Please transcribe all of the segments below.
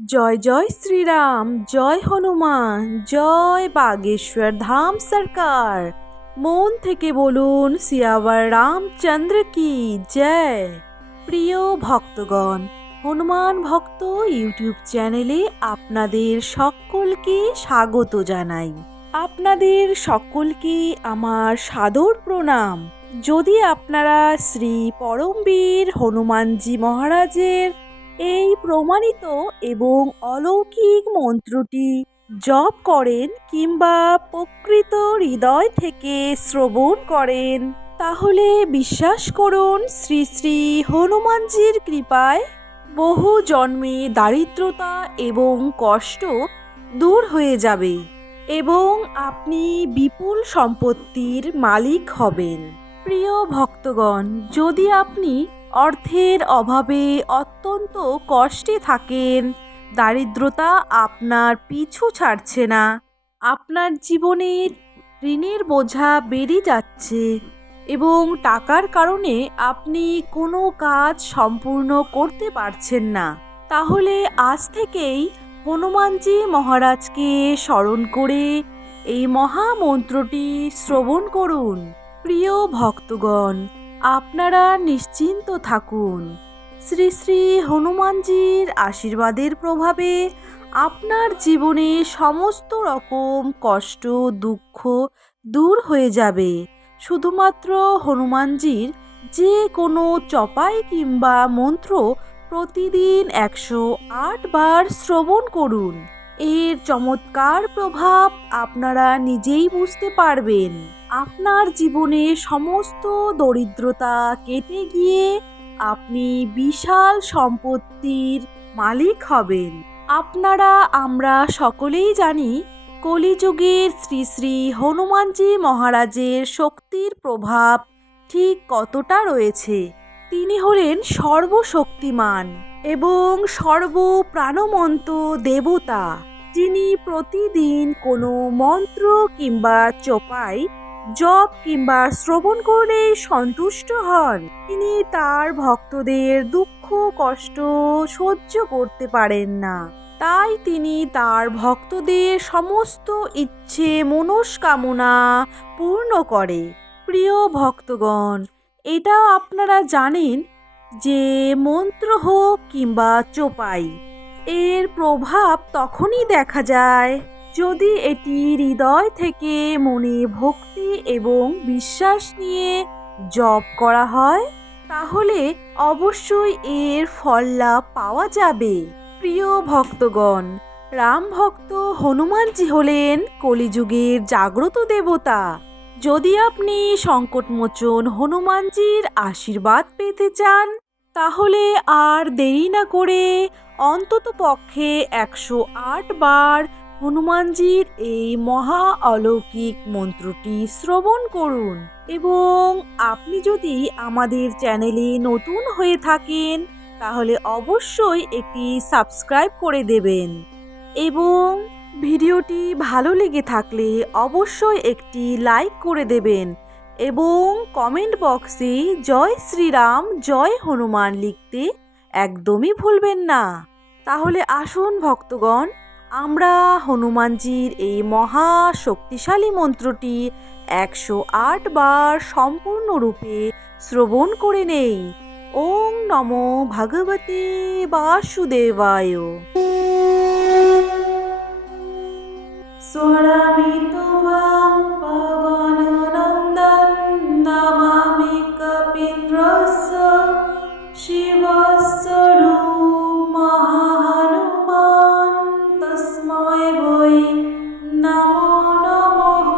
জয় জয় শ্রীরাম, জয় হনুমান, জয় বাগেশ্বর ধাম সরকার। মন থেকে বলুন সিয়াবার রামচন্দ্র কি জয়। প্রিয় ভক্তগণ, হনুমান ভক্ত ইউটিউব চ্যানেলে আপনাদের সকলকে স্বাগত জানাই। আপনাদের সকলকে আমার সাদর প্রণাম। যদি আপনারা শ্রী পরমবীর হনুমানজি মহারাজের এই প্রমাণিত এবং অলৌকিক মন্ত্রটি জপ করেন কিংবা প্রকৃত হৃদয় থেকে শ্রবণ করেন, তাহলে বিশ্বাস করুন শ্রী শ্রী হনুমানজির কৃপায় বহু জন্মে দারিদ্রতা এবং কষ্ট দূর হয়ে যাবে এবং আপনি বিপুল সম্পত্তির মালিক হবেন। প্রিয় ভক্তগণ, যদি আপনি অর্থের অভাবে অত্যন্ত কষ্টে থাকেন, দারিদ্রতা আপনার পিছু ছাড়ছে না, আপনার জীবনে ঋণের বোঝা বেড়ে যাচ্ছে এবং টাকার কারণে আপনি কোনো কাজ সম্পূর্ণ করতে পারছেন না, তাহলে আজ থেকেই হনুমানজি মহারাজকে স্মরণ করে এই মহামন্ত্রটি শ্রবণ করুন। প্রিয় ভক্তগণ, আপনারা নিশ্চিন্ত থাকুন। শ্রী শ্রী হনুমানজির আশীর্বাদের প্রভাবে আপনার জীবনে সমস্ত রকম কষ্ট দুঃখ দূর হয়ে যাবে। শুধুমাত্র হনুমানজির যে কোনো চপাই কিংবা মন্ত্র প্রতিদিন 108 বার শ্রবণ করুন। এর চমৎকার প্রভাব আপনারা নিজেই বুঝতে পারবেন। আপনার জীবনে সমস্ত দরিদ্রতা কেটে গিয়ে আপনি বিশাল সম্পত্তির মালিক হবেন। আমরা সকলেই জানি কলিযুগের শ্রী শ্রী হনুমানজি মহারাজের শক্তির প্রভাব ঠিক কতটা রয়েছে। তিনি হলেন সর্বশক্তিমান এবং সর্বপ্রাণবন্ত দেবতা, যিনি প্রতিদিন কোনো মন্ত্র কিংবা চোপাই জপ কিংবা শ্রবণ করলে সন্তুষ্ট হন। তিনি তার ভক্তদের দুঃখ কষ্ট সহ্য করতে পারেন না, তাই তিনি তার ভক্তদের সমস্ত ইচ্ছে মনস্কামনা পূর্ণ করে। প্রিয় ভক্তগণ, এটাও আপনারা জানেন যে মন্ত্র হোক কিংবা চোপাই, এর প্রভাব তখনই দেখা যায় যদি এটি হৃদয় থেকে মনে ভক্তি এবং বিশ্বাস নিয়ে জপ করা হয়, তাহলে অবশ্যই এর ফল লাভ পাওয়া যাবে। প্রিয় ভক্তগণ, রাম ভক্ত হনুমানজি হলেন কলিযুগের জাগ্রত দেবতা। যদি আপনি সংকটমোচন হনুমানজির আশীর্বাদ পেতে চান, তাহলে আর দেরি না করে অন্তত পক্ষে 108 বার হনুমানজির এই মহা অলৌকিক মন্ত্রটি শ্রবণ করুন। এবং আপনি যদি আমাদের চ্যানেলে নতুন হয়ে থাকেন, তাহলে অবশ্যই একটি সাবস্ক্রাইব করে দেবেন এবং ভিডিওটি ভালো লেগে থাকলে অবশ্যই একটি লাইক করে দেবেন এবং কমেন্ট বক্সে জয় শ্রীরাম জয় হনুমান লিখতে একদমই ভুলবেন না। তাহলে আসুন ভক্তগণ, আমরা হনুমানজির এই মহা শক্তিশালী মন্ত্রটি 108 বার সম্পূর্ণরূপে শ্রবণ করে নেই। ওম নমো ভগবতে বাসুদেবায়। স্বরামিতোভাং পবননন্দন নমামি কপিন্দ্রস্য শিবস্বরূপ মহাহনুমান তস্मै বৈ নমো নমঃ।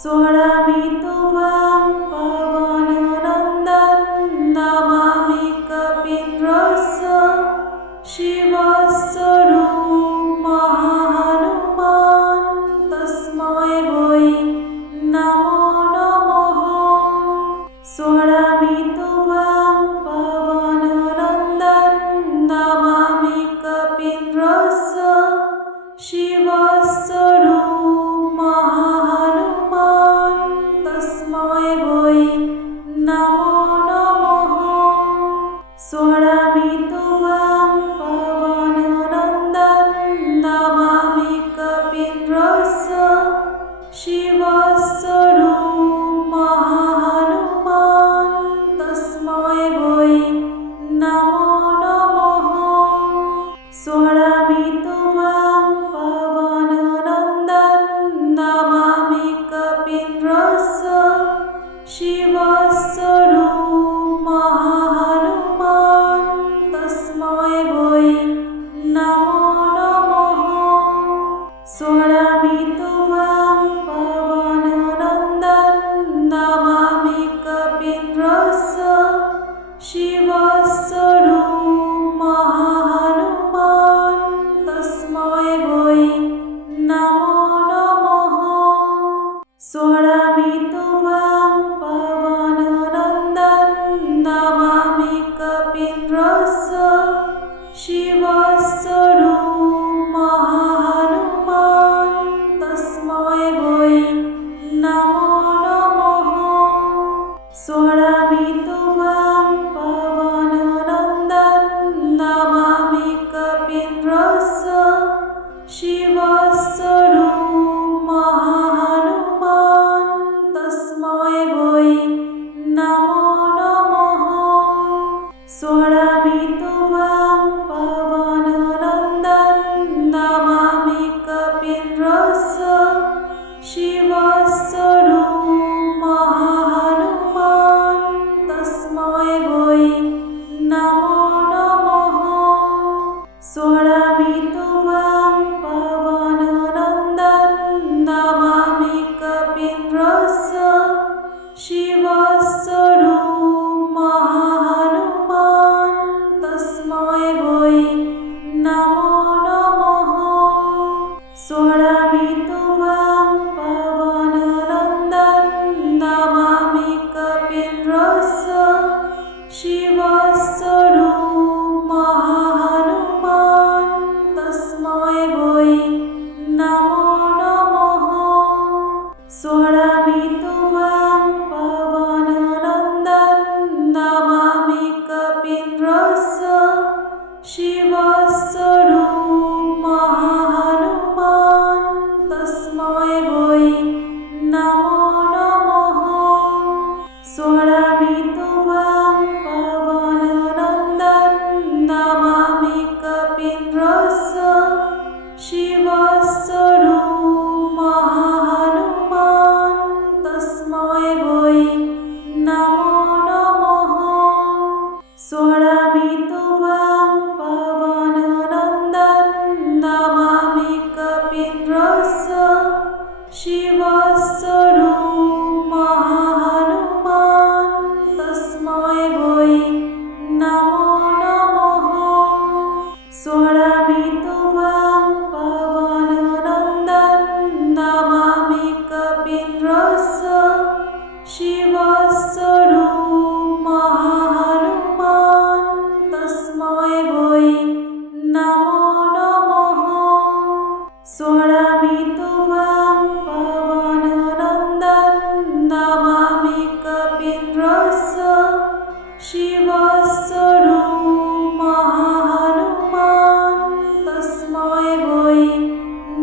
স্বরামিতোভাং পবননন্দন নমামি কপিন্দ্রস্য শিবস্বরূপ মহাহনুমান তস্मै स्फोटमितुभं पवननन्दं नमामि कपीन्द्रस्य शिवस्वरूपं महाहनुमान् तस्मै वै नमो नमः। स्फोटमितुभं पवननन्दं नमामि कपीन्द्रस्य शिवस्वरूपं महाहनुमान् तस्मै वै नमो नमः। स्फोटमितुभं पवननन्दं नमामि कपीन्द्रस्य शिवस्वरूपं महाहनुमान् तस्मै वै नमो नमः। स्फोटमितुभं पवननन्दं नमामि कपीन्द्रस्य शिवस्वरूपं महाहनुमान् तस्मै वै नमो नमः। स्फोटमितुभं पवननन्दं नमामि कपीन्द्रस्य शिवस्वरूपं महाहनुमान् तस्मै वै नमो नमः। स्फोटमितुभं पवननन्दं नमामि कपीन्द्रस्य शिवस्वरूपं महाहनुमान् तस्मै वै नमो नमः। स्फोटमितुभं पवननन्दं नमामि कपीन्द्रस्य शिवस्वरूपं महाहनुमान् तस्मै वै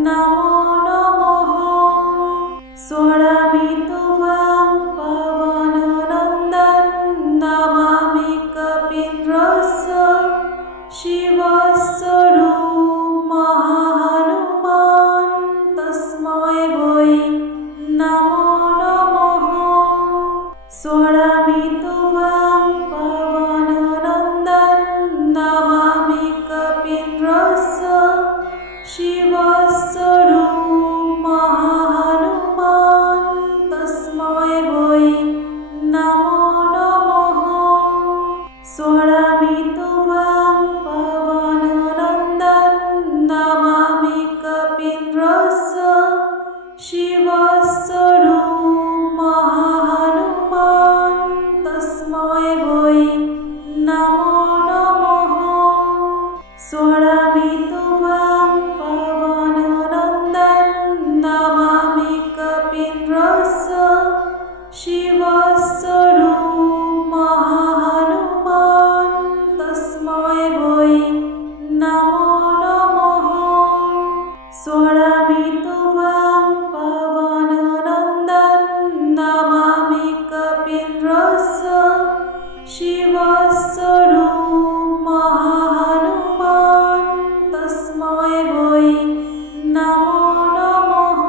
नमो नमः। स्फोटमितुभं पवननन्दं नमामि कपीन्द्रस्य शिवस्वरूपं महाहनुमान् तस्मै वै नमो नमः। स्फोटमितुभं पवननन्दं नमामि कपीन्द्रस्य शिवस्वरूपं महाहनुमान् तस्मै वै नमो नमः। स्फोटमितुभं पवननन्दं नमामि कपीन्द्रस्य शिवस्वरूपं महाहनुमान् तस्मै वै नमो नमः। स्फोटमितुभं पवननन्दं नमामि कपीन्द्रस्य शिवस्वरूपं महाहनुमान् तस्मै वै नमो नमः। स्फोटमितुभं पवननन्दं नमामि कपीन्द्रस्य शिवस्वरूपं महाहनुमान् तस्मै वै नमो नमः।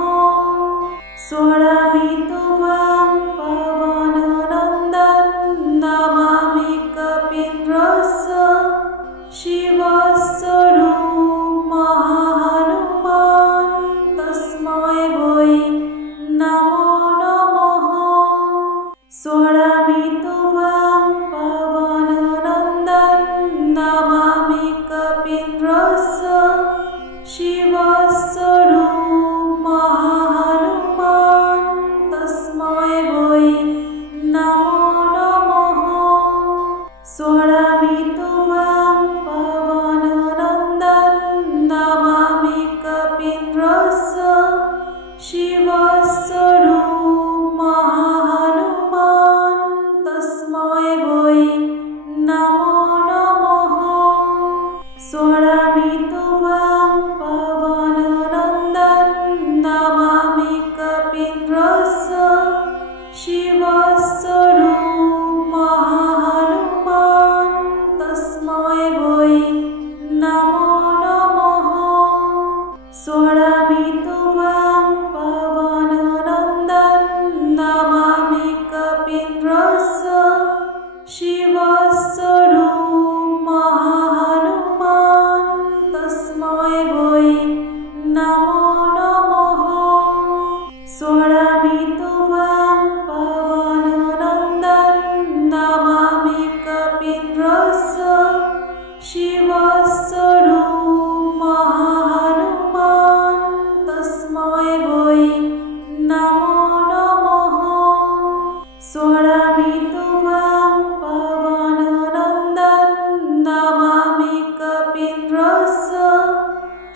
स्फोटमितुभं पवननन्दं नमामि कपीन्द्रस्य शिवस्वरूपं महाहनुमान् तस्मै वै नमो नमः। स्फोटमितुभं पवननन्दं नमामि कपीन्द्रस्य शिवस्वरूपं महाहनुमान् तस्मै वै नमो नमः। स्फोटमितुभं पवननन्दं नमामि कपीन्द्रस्य शिवस्वरूपं महाहनुमान् तस्मै वै नमो नमः। स्फोटमितुभं पवननन्दं नमामि कपीन्द्रस्य शिवस्वरूपं महाहनुमान् तस्मै वै नमो नमः। स्फोटमितुभं पवननन्दं नमामि कपीन्द्रस्य शिवस्वरूपं महाहनुमान् तस्मै कपिन्द्रस्य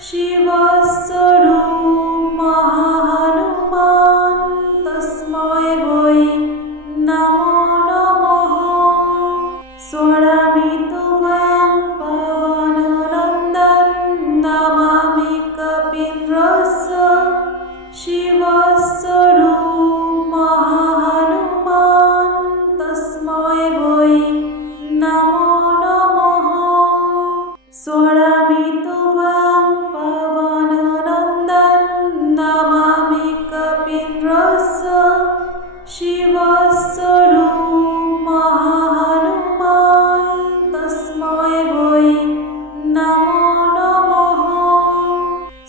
शिवस्वरूपमहाहनुमान् तस्मै वै नमो नमः। स्वरामितुभं पवननन्दं नमामि कपिन्द्रस्य शिवस्वरूपमहाहनुमान् तस्मै वै नमो नमः। स्वरामितुभं पवननन्दं नमामि कपिन्द्रस्य शिवस्वरूपमहाहनुमान् तस्मै वै नमो नमः।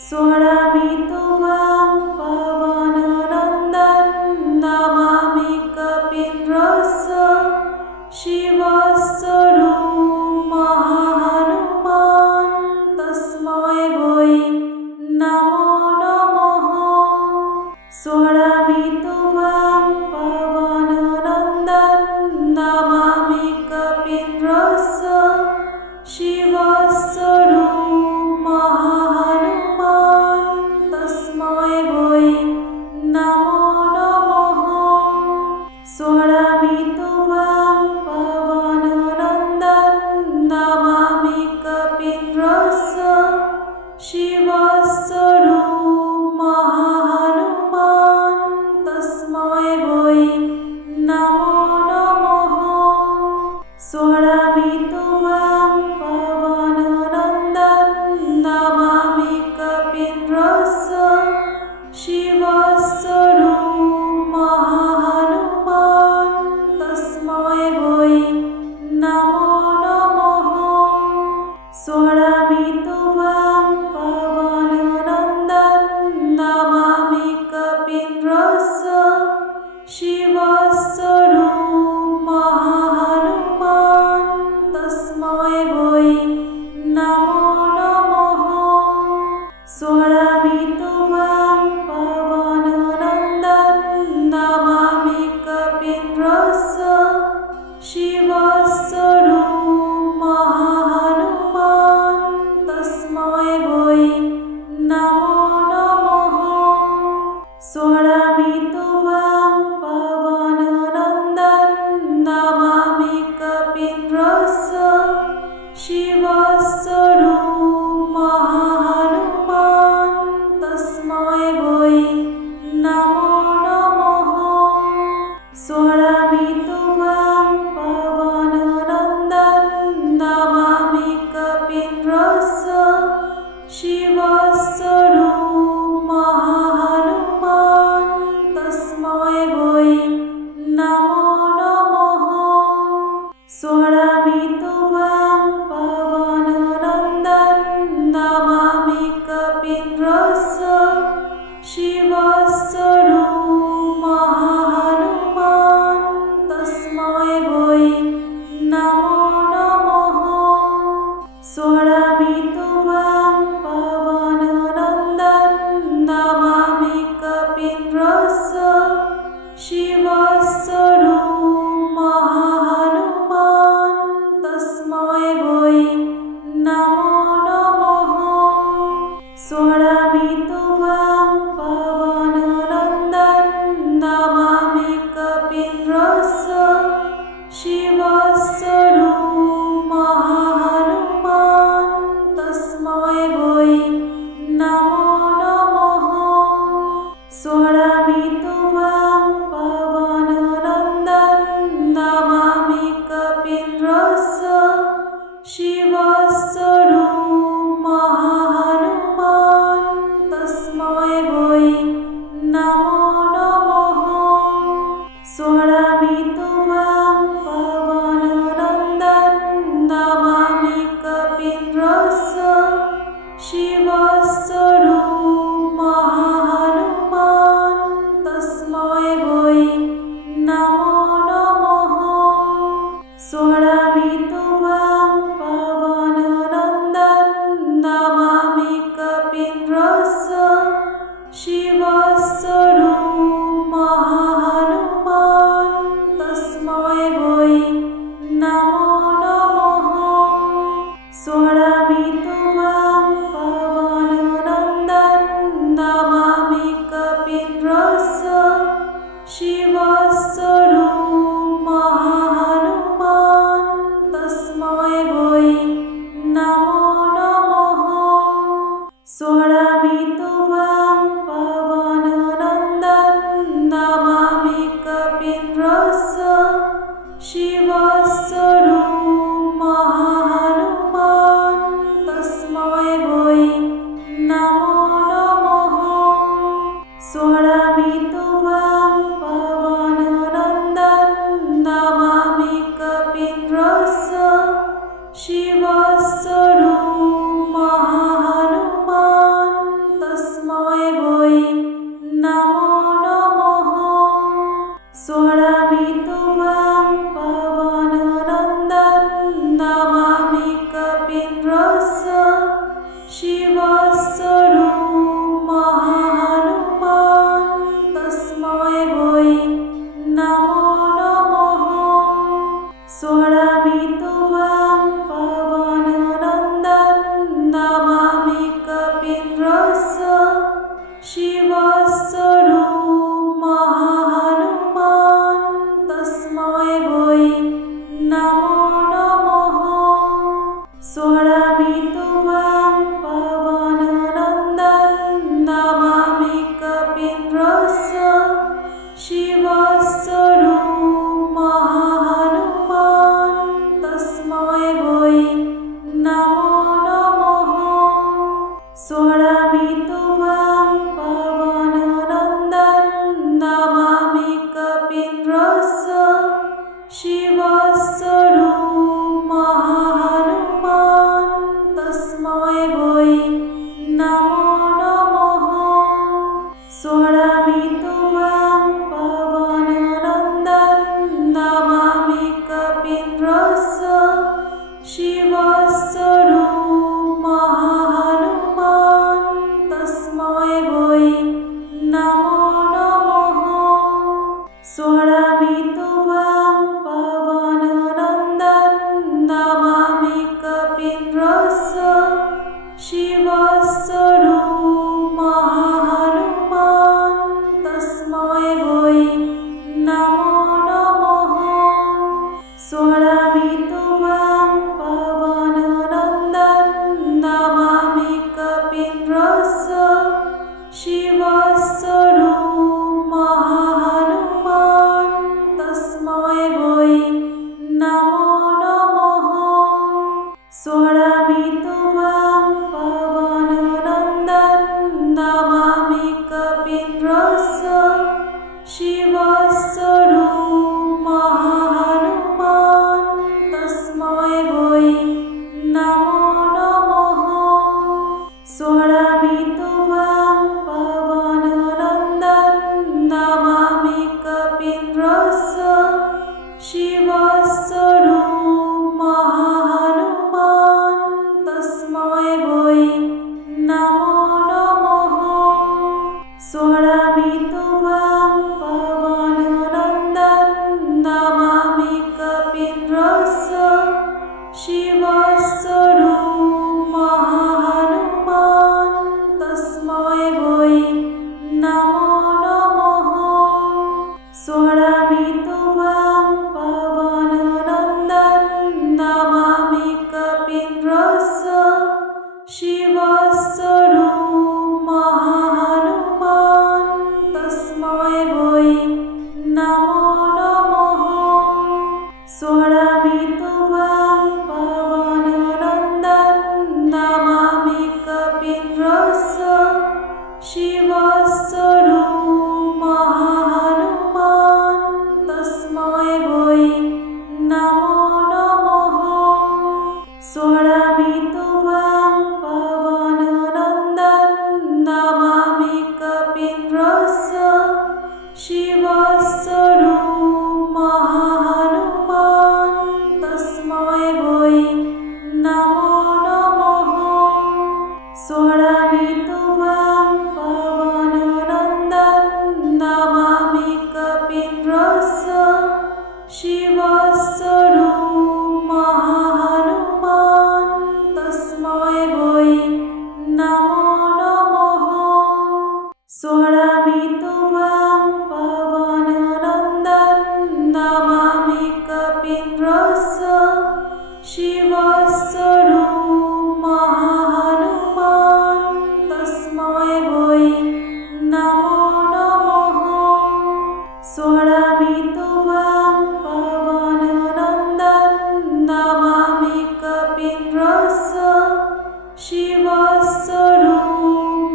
स्वरामितुभं पवननन्दं नमामि कपिन्द्रस्य शिवस्वरूपमहाहनुमान् तस्मै वै नमो नमः। स्वरामितुभं पवननन्दं नमामि कपिन्द्रस्य शिवस्वरूपमहाहनुमान् तस्मै वै नमो नमः। स्वरामितुभं पवननन्दं नमामि कपिन्द्रस्य शिवस्वरूपमहाहनुमान् तस्मै वै नमो नमः। स्वरामितुभं पवननन्दं नमामि कपिन्द्रस्य शिवस्वरूपमहाहनुमान् तस्मै वै नमो नमः। स्वरामितुभं पवननन्दं नमामि कपिन्द्रस्य शिवस्वरूपमहाहनुमान् तस्मै वै नमो नमः। स्वरामितुभं पवननन्दं नमामि कपिन्द्रस्य शिवस्वरूपमहाहनुमान् तस्मै वै नमो नमः। स्वरामितुभं पवननन्दं नमामि कपिन्द्रस्य शिवस्वरूपमहाहनुमान् तस्मै वै नमो नमः। स्वरामितुभं पवननन्दं नमामि कपिन्द्रस्य शिवस्वरूपमहाहनुमान् तस्मै वै नमो नमः। स्वरामितुभं पवननन्दं नमामि कपिन्द्रस्य शिवस्वरूपमहाहनुमान् तस्मै वै नमो नमः। स्वरामितुभं पवननन्दं नमामि कपिन्द्रस्य शिवस्वरूपमहाहनुमान् तस्मै वै नमो नमः। स्वरामितुभं पवननन्दं नमामि कपिन्द्रस्य शिवस्वरूपमहाहनुमान् तस्मै वै नमो नमः। स्वरामितुभं पवननन्दं नमामि कपिन्द्रस्य शिवस्वरूपमहाहनुमान् तस्मै वै नमो नमः। स्वरामितुभं पवननन्दं नमामि कपिन्द्रस्य स्वरामितुभं पवननन्दं नमामि कपीन्द्रस्य शिवस्वरूपं महाहनुमान् तस्मै वै नमो नमः। स्वरामितुभं पवननन्दं नमामि कपीन्द्रस्य शिवस्वरूपं महाहनुमान् तस्मै वै नमो नमः। स्वरामितुभं पवननन्दं नमामि कपीन्द्रस्य शिवस्वरूपं महाहनुमान् तस्मै वै नमो नमः। स्वरामितुभं पवननन्दं नमामि कपीन्द्रस्य शिवस्वरूपं महाहनुमान् तस्मै वै नमो नमः। स्वरामितुभं पवननन्दं नमामि कपीन्द्रस्य शिवस्वरूपं महाहनुमान् तस्मै वै नमो नमः। स्वरामितुभं पवननन्दं नमामि कपीन्द्रस्य शिवस्वरूपं महाहनुमान् तस्मै वै नमो नमः। स्वरामितुभं पवननन्दं नमामि कपीन्द्रस्य शिवस्वरूपं महाहनुमान् तस्मै वै नमो नमः। स्वरामितुभं पवननन्दं नमामि कपीन्द्रस्य शिवस्वरूपं महाहनुमान् तस्मै वै नमो नमः। स्वरामितुभं पवननन्दं नमामि कपीन्द्रस्य शिवस्वरूपं महाहनुमान् तस्मै वै नमो नमः। स्वरामितुभं पवननन्दं नमामि कपीन्द्रस्य शिवस्वरूपं महाहनुमान् तस्मै वै नमो नमः। स्वरामितुभं पवननन्दं नमामि कपीन्द्रस्य शिवस्वरूपं महाहनुमान् तस्मै वै नमो नमः। स्वरामितुभं पवननन्दं नमामि कपीन्द्रस्य शिवस्वरूपं महाहनुमान् तस्मै वै नमो नमः। स्वरामितुभं पवननन्दं नमामि कपीन्द्रस्य शिवस्वरूपं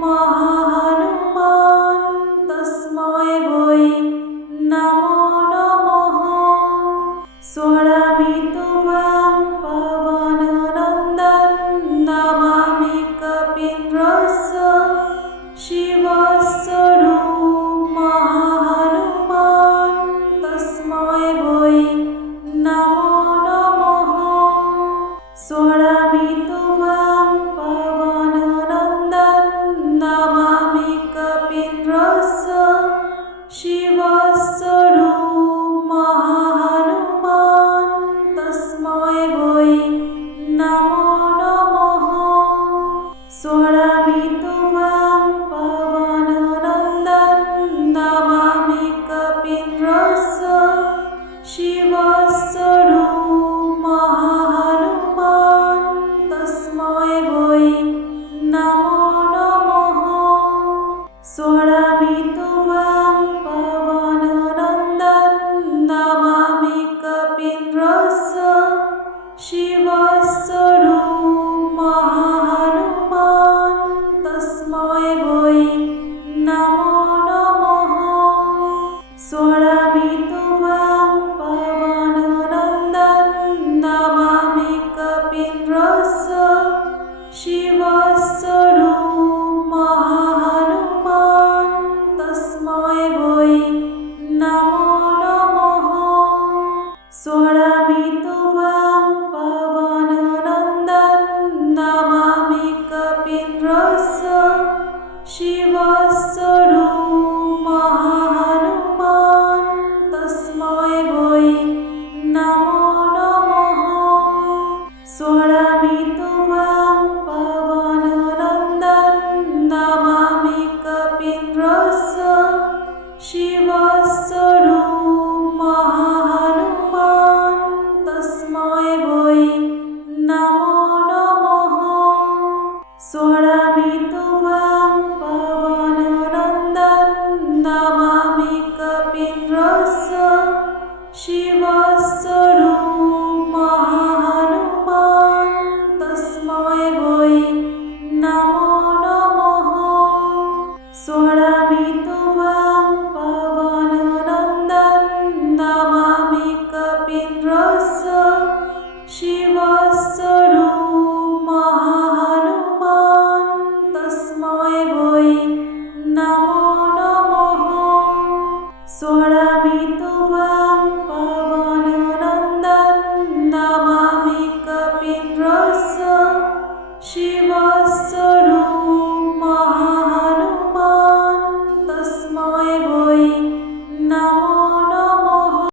महाहनुमान् तस्मै वै नमो नमः। स्वरामितुभं पवननन्दं नमामि कपीन्द्रस्य शिवस्वरूपं महाहनुमान् तस्मै वै नमो नमः। स्वरामितुभं पवननन्दं नमामि कपीन्द्रस्य शिवस्वरूपं महाहनुमान् तस्मै वै नमो नमः। स्वरामितुभं पवननन्दं नमामि कपीन्द्रस्य शिवस्वरूपं महाहनुमान् तस्मै वै नमो नमः। स्वरामितुभं पवननन्दं नमामि कपीन्द्रस्य शिवस्वरूपं महाहनुमान् कपिन्द्रस्य शिवस्वरूपमहाहनुमान् तस्मै वै नमो नमः। स्वरामितुभं पवननन्दं नमामि कपिन्द्रस्य शिवस्वरूपमहाहनुमान् तस्मै वै नमो नमः। स्वरामितुभं पवननन्दं नमामि कपिन्द्रस्य शिवस्वरूपमहाहनुमान् तस्मै वै नमो नमः। स्वरामितुभं पवननन्दं नमामि कपिन्द्रस्य शिव